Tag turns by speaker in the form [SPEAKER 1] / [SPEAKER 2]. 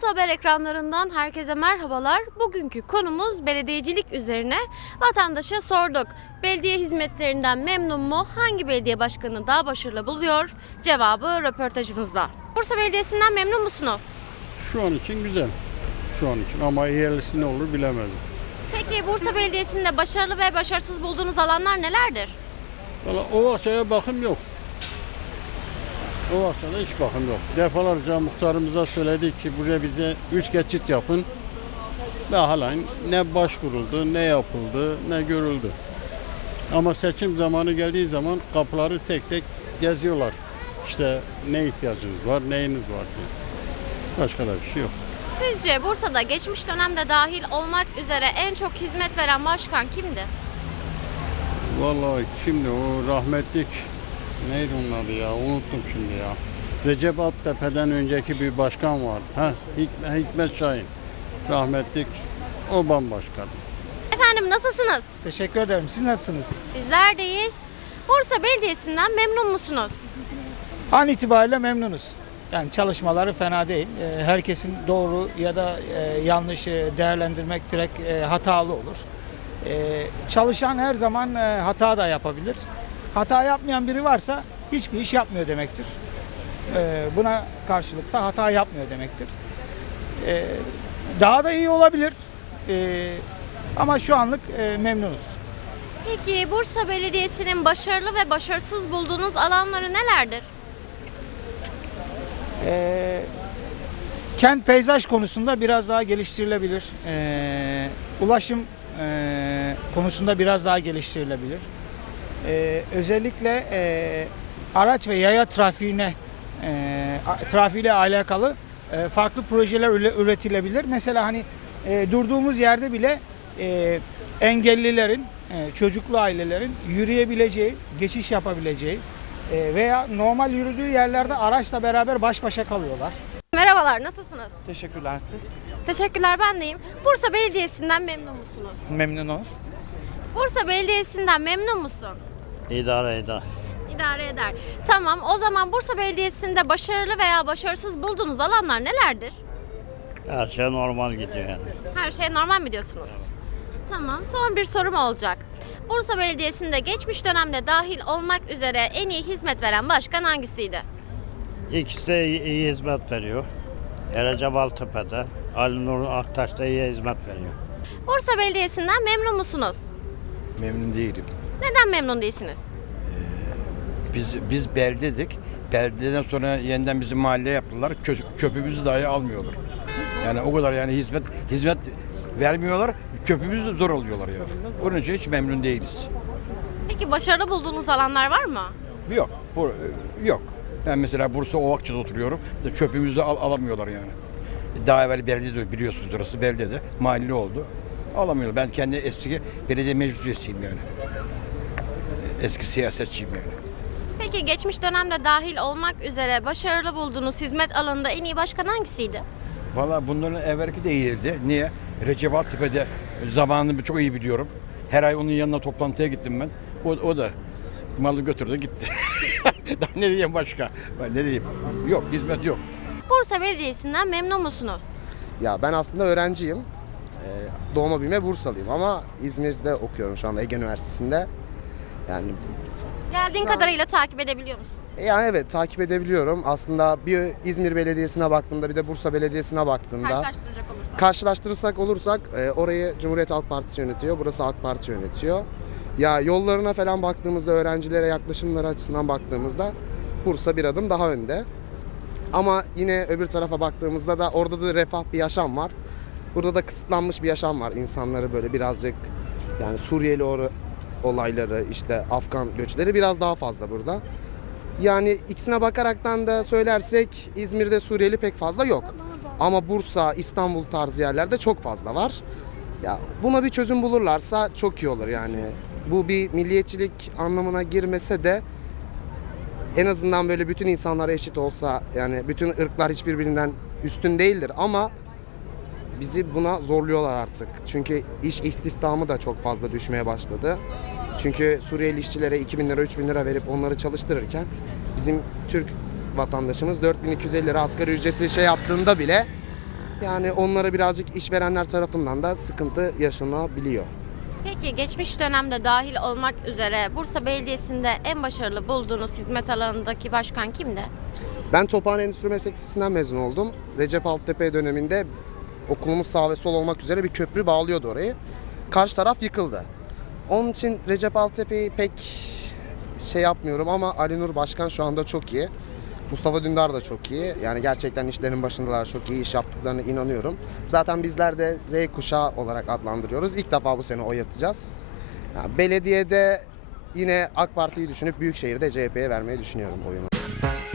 [SPEAKER 1] Bursa Haber ekranlarından herkese merhabalar. Bugünkü konumuz belediyecilik üzerine. Vatandaşa sorduk. Belediye hizmetlerinden memnun mu? Hangi belediye başkanını daha başarılı buluyor? Cevabı röportajımızda. Bursa Belediyesi'nden memnun musunuz?
[SPEAKER 2] Şu an için güzel. Şu an için ama ilerisi ne olur bilemedim.
[SPEAKER 1] Peki Bursa Belediyesi'nde başarılı ve başarısız bulduğunuz alanlar nelerdir?
[SPEAKER 2] Valla o vakçaya bakım yok. O vakçada hiç bakım yok. Defalarca muhtarımıza söyledik ki buraya bize 3 geçit yapın. Ve halen ne başvuruldu, ne yapıldı, ne görüldü. Ama seçim zamanı geldiği zaman kapıları tek tek geziyorlar. İşte ne ihtiyacınız var, neyiniz var diye. Başka da bir şey yok.
[SPEAKER 1] Sizce Bursa'da geçmiş dönemde dahil olmak üzere en çok hizmet veren başkan kimdi?
[SPEAKER 2] Vallahi şimdi o rahmetlik neydi onun adı ya, unuttum şimdi ya. Recep Attepe'den önceki bir başkan vardı. Hikmet Şahin. Rahmetlik, o bambaşkaydı.
[SPEAKER 1] Efendim nasılsınız?
[SPEAKER 3] Teşekkür ederim. Siz nasılsınız?
[SPEAKER 1] Bizler deyiz. Bursa Belediyesi'nden memnun musunuz?
[SPEAKER 3] An itibariyle memnunuz. Yani çalışmaları fena değil. Herkesin doğru ya da yanlış değerlendirmek direkt hatalı olur. Çalışan her zaman hata da yapabilir. Hata yapmayan biri varsa hiçbir iş yapmıyor demektir. Buna karşılık da hata yapmıyor demektir. Daha da iyi olabilir. Ama şu anlık memnunuz.
[SPEAKER 1] Peki Bursa Belediyesi'nin başarılı ve başarısız bulduğunuz alanları nelerdir?
[SPEAKER 3] Kent peyzaj konusunda biraz daha geliştirilebilir. Ulaşım konusunda biraz daha geliştirilebilir. Özellikle araç ve yaya trafiğiyle alakalı farklı projeler üretilebilir. Mesela hani durduğumuz yerde bile engellilerin, çocuklu ailelerin yürüyebileceği, geçiş yapabileceği veya normal yürüdüğü yerlerde araçla beraber baş başa kalıyorlar.
[SPEAKER 1] Merhabalar, nasılsınız?
[SPEAKER 4] Teşekkürler siz.
[SPEAKER 1] Teşekkürler, ben deyim. Bursa Belediyesi'nden memnun musunuz?
[SPEAKER 4] Memnunuz.
[SPEAKER 1] Bursa Belediyesi'nden memnun musun?
[SPEAKER 2] İdare eder.
[SPEAKER 1] İdare eder. Tamam, o zaman Bursa Belediyesi'nde başarılı veya başarısız bulduğunuz alanlar nelerdir?
[SPEAKER 2] Her şey normal gidiyor yani.
[SPEAKER 1] Her şey normal mi diyorsunuz? Tamam, son bir sorum olacak. Bursa Belediyesi'nde geçmiş dönemde dahil olmak üzere en iyi hizmet veren başkan hangisiydi?
[SPEAKER 5] İkisi de iyi hizmet veriyor. Recep Altepe'de, Ali Nur Aktaş da iyi hizmet veriyor.
[SPEAKER 1] Bursa Belediyesi'nden memnun musunuz?
[SPEAKER 6] Memnun değilim.
[SPEAKER 1] Neden memnun değilsiniz?
[SPEAKER 6] Biz beldedik. Beldeden sonra yeniden bizim mahalle yaptılar. Çöpümüzü dahi almıyorlar. Yani o kadar yani hizmet vermiyorlar. Çöpümüzü de zor alıyorlar yani. Onun için hiç memnun değiliz.
[SPEAKER 1] Peki başarılı bulduğunuz alanlar var mı?
[SPEAKER 6] Yok. Yok. Ben mesela Bursa Ovakçı'da oturuyorum. Çöpümüzü alamıyorlar yani. Daha evvel beldede biliyorsunuz orası beldede. Mahalle oldu. Alamıyorlar. Ben kendi eski belediye meclis üyesiyim yani. Eski siyasetçiyim yani.
[SPEAKER 1] Peki geçmiş dönemde dahil olmak üzere başarılı bulduğunuz hizmet alanında en iyi başkan hangisiydi?
[SPEAKER 6] Valla bunların evvelki de iyiydi. Niye? Recep Altepe'de zamanını çok iyi biliyorum. Her ay onun yanına toplantıya gittim ben. O da malı götürdü gitti. Daha ne diyeyim başka? Ben ne diyeyim? Yok, hizmet yok.
[SPEAKER 1] Bursa Belediyesi'nden memnun musunuz?
[SPEAKER 7] Ya ben aslında öğrenciyim. Doğma büyüme Bursalıyım ama İzmir'de okuyorum şu anda Ege Üniversitesi'nde. Yani
[SPEAKER 1] Geldiğin kadarıyla takip edebiliyor musun?
[SPEAKER 7] yani evet takip edebiliyorum. Aslında bir İzmir Belediyesi'ne baktığımda bir de Bursa Belediyesi'ne baktığımda
[SPEAKER 1] Karşılaştıracak
[SPEAKER 7] olursak orayı Cumhuriyet Halk Partisi yönetiyor. Burası AK Parti yönetiyor. Ya yollarına falan baktığımızda öğrencilere yaklaşımları açısından baktığımızda Bursa bir adım daha önde. Ama yine öbür tarafa baktığımızda da orada da refah bir yaşam var. Burada da kısıtlanmış bir yaşam var. İnsanları böyle birazcık yani Suriyeli olayları işte Afgan göçleri biraz daha fazla burada. Yani ikisine bakaraktan da söylersek İzmir'de Suriyeli pek fazla yok. Ama Bursa, İstanbul tarzı yerlerde çok fazla var. Ya buna bir çözüm bulurlarsa çok iyi olur yani. Bu bir milliyetçilik anlamına girmese de en azından böyle bütün insanlara eşit olsa yani bütün ırklar hiçbirbirinden üstün değildir ama bizi buna zorluyorlar artık. Çünkü iş istihdamı da çok fazla düşmeye başladı. Çünkü Suriyeli işçilere 2.000 lira 3.000 lira verip onları çalıştırırken bizim Türk vatandaşımız 4.250 lira asgari ücreti yaptığında bile Yani onlara birazcık işverenler tarafından da sıkıntı yaşanabiliyor.
[SPEAKER 1] Peki geçmiş dönemde dahil olmak üzere Bursa Belediyesi'nde en başarılı bulduğunuz hizmet alanındaki başkan kimdi?
[SPEAKER 7] Ben Tophane Endüstri Meslek Lisesi'nden mezun oldum. Recep Altepe döneminde okulumuz sağ ve sol olmak üzere bir köprü bağlıyordu orayı. Karşı taraf yıkıldı. Onun için Recep Altepe'yi pek şey yapmıyorum ama Ali Nur Başkan şu anda çok iyi. Mustafa Dündar da çok iyi. Yani gerçekten işlerin başındalar, çok iyi iş yaptıklarına inanıyorum. Zaten bizler de Z kuşağı olarak adlandırıyoruz. İlk defa bu sene oy atacağız. Yani belediyede yine AK Parti'yi düşünüp Büyükşehir'de CHP'ye vermeyi düşünüyorum oyunu.